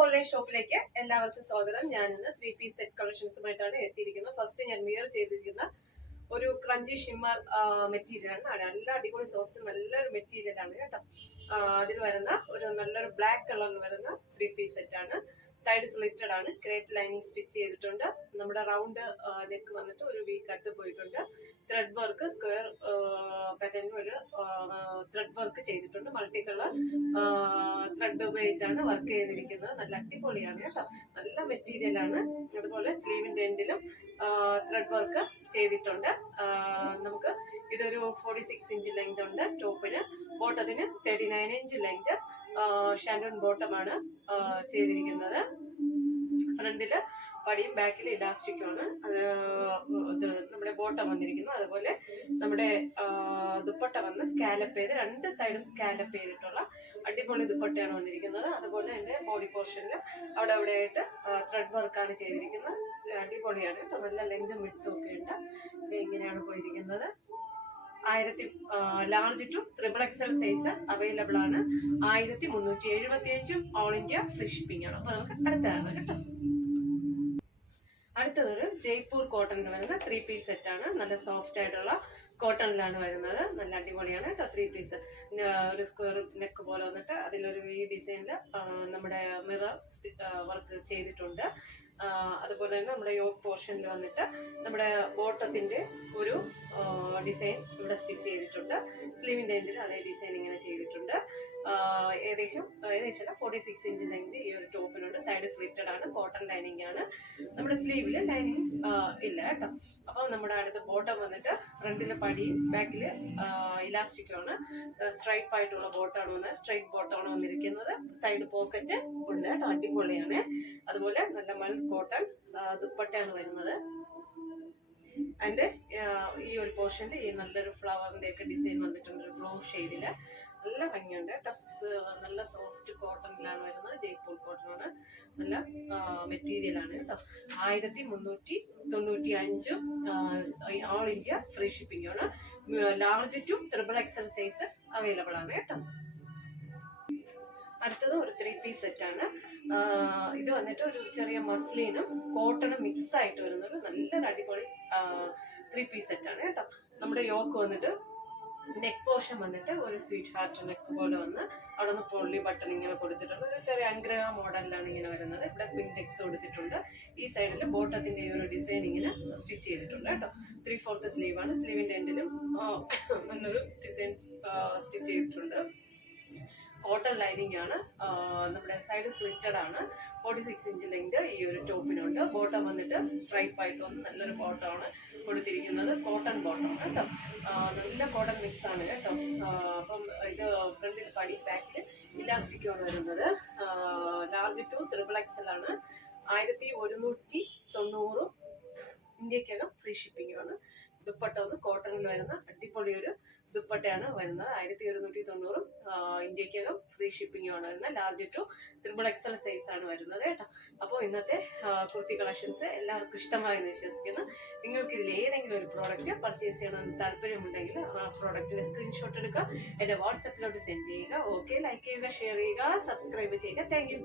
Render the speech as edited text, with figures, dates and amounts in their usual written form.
Online ഷോപ്പിലേക്ക് എല്ലാവർക്കും സ്വാഗതം. ഞാനിന്ന് 3 പീസ് സെറ്റ് കളക്ഷൻസുമായിട്ടാണ് എത്തിയിരിക്കുന്നത്. ഫസ്റ്റ് ഞാൻ വിയർ ചെയ്തിരിക്കുന്ന ഒരു ക്രഞ്ചി ഷിമ്മർ മെറ്റീരിയൽ ആണ്. നല്ല അടിപൊളി സോഫ്റ്റ് നല്ലൊരു മെറ്റീരിയൽ ആണ് കേട്ടോ. അതിൽ വരുന്ന ഒരു നല്ലൊരു ബ്ലാക്ക് കളറിൽ വരുന്ന 3 പീസ് സെറ്റ് ആണ്. സൈഡ് സ്ലിറ്റഡ് ആണ്. ക്രേപ്പ് ലൈനിങ് സ്റ്റിച്ച് ചെയ്തിട്ടുണ്ട്. നമ്മുടെ റൗണ്ട് നെക്ക് വന്നിട്ട് ഒരു വി കട്ട് പോയിട്ടുണ്ട്. ത്രെഡ് വർക്ക് സ്ക്വയർ പാറ്റേണിൽ ഒരു ത്രെഡ് വർക്ക് ചെയ്തിട്ടുണ്ട്. മൾട്ടി കളർ ത്രെഡ് ഉപയോഗിച്ചാണ് വർക്ക് ചെയ്തിരിക്കുന്നത്. നല്ല അടിപൊളിയാണ് കേട്ടോ. നല്ല മെറ്റീരിയൽ ആണ്. അതുപോലെ സ്ലീവിന്റെ എൻഡിലും ത്രെഡ് വർക്ക് ചെയ്തിട്ടുണ്ട്. നമുക്ക് ഇതൊരു 46 ഇഞ്ച് ലെങ്ത് ഉണ്ട് ടോപ്പിന്. ബോട്ടത്തിന് 39 ഇഞ്ച് ലെങ്ത്. ഷാൻഡോൺ ബോട്ടമാണ് ചെയ്തിരിക്കുന്നത്. ഫ്രണ്ടില് പടിയും ബാക്കിൽ ഇലാസ്റ്റിക്കുമാണ്. അത് നമ്മുടെ ബോട്ടം വന്നിരിക്കുന്നു. അതുപോലെ നമ്മുടെ ദുപ്പട്ട വന്ന് സ്കാലപ്പ് ചെയ്ത് രണ്ട് സൈഡും സ്കാലപ്പ് ചെയ്തിട്ടുള്ള അടിപൊളി ദുപ്പട്ടയാണ് വന്നിരിക്കുന്നത്. അതുപോലെ എൻ്റെ ബോഡി പോർഷനിൽ അവിടെ ആയിട്ട് ത്രെഡ് വർക്കാണ് ചെയ്തിരിക്കുന്നത്. അടിപൊളിയാണ് കേട്ടോ. നല്ല ലെങ്തും വിഡ്ത്തും ഒക്കെ ഉണ്ട്. ഇത് ഇങ്ങനെയാണ് പോയിരിക്കുന്നത്. Large to XXL size available ആണ്. 1375 ഓൾ ഇന്ത്യ ഫ്രീ ഷിപ്പിംഗ് ആണ്. അപ്പൊ നമുക്ക് അടുത്തതാണ് കേട്ടോ. അടുത്തതൊരു ജയ്പൂർ കോട്ടണിൽ വരുന്ന 3 പീസ് സെറ്റ് ആണ്. നല്ല സോഫ്റ്റ് ആയിട്ടുള്ള കോട്ടണിലാണ് വരുന്നത്. നല്ല അടിപൊളിയാണ് കേട്ടോ. 3 പീസ് ഒരു സ്ക്വയർ നെക്ക് പോലെ വന്നിട്ട് അതിലൊരു ഈ ഡിസൈനിൽ നമ്മുടെ മിറർ വർക്ക് ചെയ്തിട്ടുണ്ട്. അതുപോലെ തന്നെ നമ്മുടെ യോക്ക് പോർഷനിൽ വന്നിട്ട് നമ്മുടെ ബോട്ടത്തിന്റെ ഒരു ഡിസൈൻ ഇവിടെ സ്റ്റിച്ച് ചെയ്തിട്ടുണ്ട്. സ്ലീവിന്റെ എൻഡിൽ അതേ ഡിസൈൻ ഇങ്ങനെ ചെയ്തിട്ടുണ്ട്. ഏകദേശം 46 ഇഞ്ച് ലെങ്ത് ഈ ഒരു ടോപ്പിനുണ്ട്. സൈഡ് സ്ലിറ്റഡ് ആണ്. കോട്ടൺ ലൈനിങ് ആണ്. നമ്മുടെ സ്ലീവില് ലൈനിങ് ഇല്ല കേട്ടോ. അപ്പൊ നമ്മുടെ അടുത്ത ബോട്ടം വന്നിട്ട് ഫ്രണ്ടിലെ പടിയും ബാക്കില് ഇലാസ്റ്റിക്കുമാണ്. സ്ട്രൈപ്പ് ആയിട്ടുള്ള ബോട്ടാണ് വന്നത്. സ്ട്രൈറ്റ് ബോട്ടമാണ് വന്നിരിക്കുന്നത്. സൈഡ് പോക്കറ്റ് ഉണ്ട് കേട്ടോ. അടിപൊളിയാണ്. അതുപോലെ നല്ല മൽ കോട്ടൺ ദുപ്പട്ടയാണ് വരുന്നത്. അതിന്റെ ഈ ഒരു പോർഷനിൽ ഈ നല്ലൊരു ഫ്ലവറിന്റെ ഒക്കെ ഡിസൈൻ വന്നിട്ടുണ്ട്. ഒരു ബ്ലൂ ഷെയ്ഡില് നല്ല ഭംഗിയുണ്ട് കേട്ടോ. നല്ല സോഫ്റ്റ് കോട്ടണിലാണ് വരുന്നത്. ജയ്പൂർ കോട്ടൺ ആണ്. നല്ല മെറ്റീരിയൽ ആണ് കേട്ടോ. 1395 ഓൾ ഇന്ത്യ ഫ്രീ ഷിപ്പിംഗ് ആണ്. Large to XXL size available ആണ് കേട്ടോ. അടുത്തത് ഒരു 3 പീസ് സെറ്റ് ആണ്. ഇത് വന്നിട്ട് ഒരു ചെറിയ മസ്ലിനും കോട്ടണും മിക്സ് ആയിട്ട് വരുന്നത് നല്ലൊരു അടിപൊളി 3 പീസ് സെറ്റ് ആണ് കേട്ടോ. നമ്മുടെ യോക്ക് വന്നിട്ട് നെക്ക് പോർഷൻ വന്നിട്ട് ഒരു സ്വീറ്റ് ഹാർട്ട് നെക്ക് പോലെ വന്ന് അവിടെ നിന്ന് പൊള്ളി ബട്ടൺ ഇങ്ങനെ കൊടുത്തിട്ടുണ്ട്. ഒരു ചെറിയ അൻഗ്രഹ മോഡലിലാണ് ഇങ്ങനെ വരുന്നത്. ഇവിടെ പിൻടെക്സ് കൊടുത്തിട്ടുണ്ട്. ഈ സൈഡിൽ ബോട്ടത്തിന്റെ ഈ ഒരു ഡിസൈൻ ഇങ്ങനെ സ്റ്റിച്ച് ചെയ്തിട്ടുണ്ട് കേട്ടോ. 3/4 സ്ലീവ് ആണ്. സ്ലീവിന്റെ എൻഡിലും നല്ലൊരു ഡിസൈൻ സ്റ്റിച്ച് ചെയ്തിട്ടുണ്ട്. കോട്ടൺ ലൈനിങ് ആണ്. നമ്മുടെ സൈഡ് സ്ലിറ്റഡ് ആണ്. 46 ഇഞ്ച് ലെങ്ത് ഈ ഒരു ടോപ്പിനുണ്ട്. ബോട്ടം വന്നിട്ട് സ്ട്രൈപ്പ് ആയിട്ട് വന്ന് നല്ലൊരു ബോട്ടമാണ് കൊടുത്തിരിക്കുന്നത്. കോട്ടൺ ബോട്ടം കേട്ടോ. നല്ല കോട്ടൺ മിക്സ് ആണ് കേട്ടോ. അപ്പം ഇത് ഫ്രണ്ടിൽ പടി ബാക്കിൽ ഇലാസ്റ്റിക്കാണ് വരുന്നത്. ലാർജ് ടു XXL ആണ്. 1190 ഇന്ത്യക്കകം ഫ്രീ ഷിപ്പിംഗ് ആണ്. ദുപ്പട്ട ഒന്ന് കോട്ടണിൽ വരുന്ന അടിപൊളി ഒരു ദുപ്പട്ടയാണ് വരുന്നത്. 1190 ഇന്ത്യക്കകം ഫ്രീ ഷിപ്പിംഗ് ആണ് വരുന്നത്. ലാർജ് ടു XXL സൈസ് ആണ് വരുന്നത് കേട്ടോ. അപ്പോൾ ഇന്നത്തെ കുർത്തി കളക്ഷൻസ് എല്ലാവർക്കും ഇഷ്ടമായെന്ന് വിശ്വസിക്കുന്നു. നിങ്ങൾക്ക് ഇതിൽ ഏതെങ്കിലും ഒരു പ്രോഡക്റ്റ് പർച്ചേസ് ചെയ്യണമെന്ന് താല്പര്യമുണ്ടെങ്കിൽ ആ പ്രോഡക്റ്റിന്റെ സ്ക്രീൻഷോട്ട് എടുക്കുക, എൻ്റെ വാട്സപ്പിലോട്ട് സെൻഡ് ചെയ്യുക. ഓക്കെ, ലൈക്ക് ചെയ്യുക, ഷെയർ ചെയ്യുക, സബ്സ്ക്രൈബ് ചെയ്യുക. Thank you.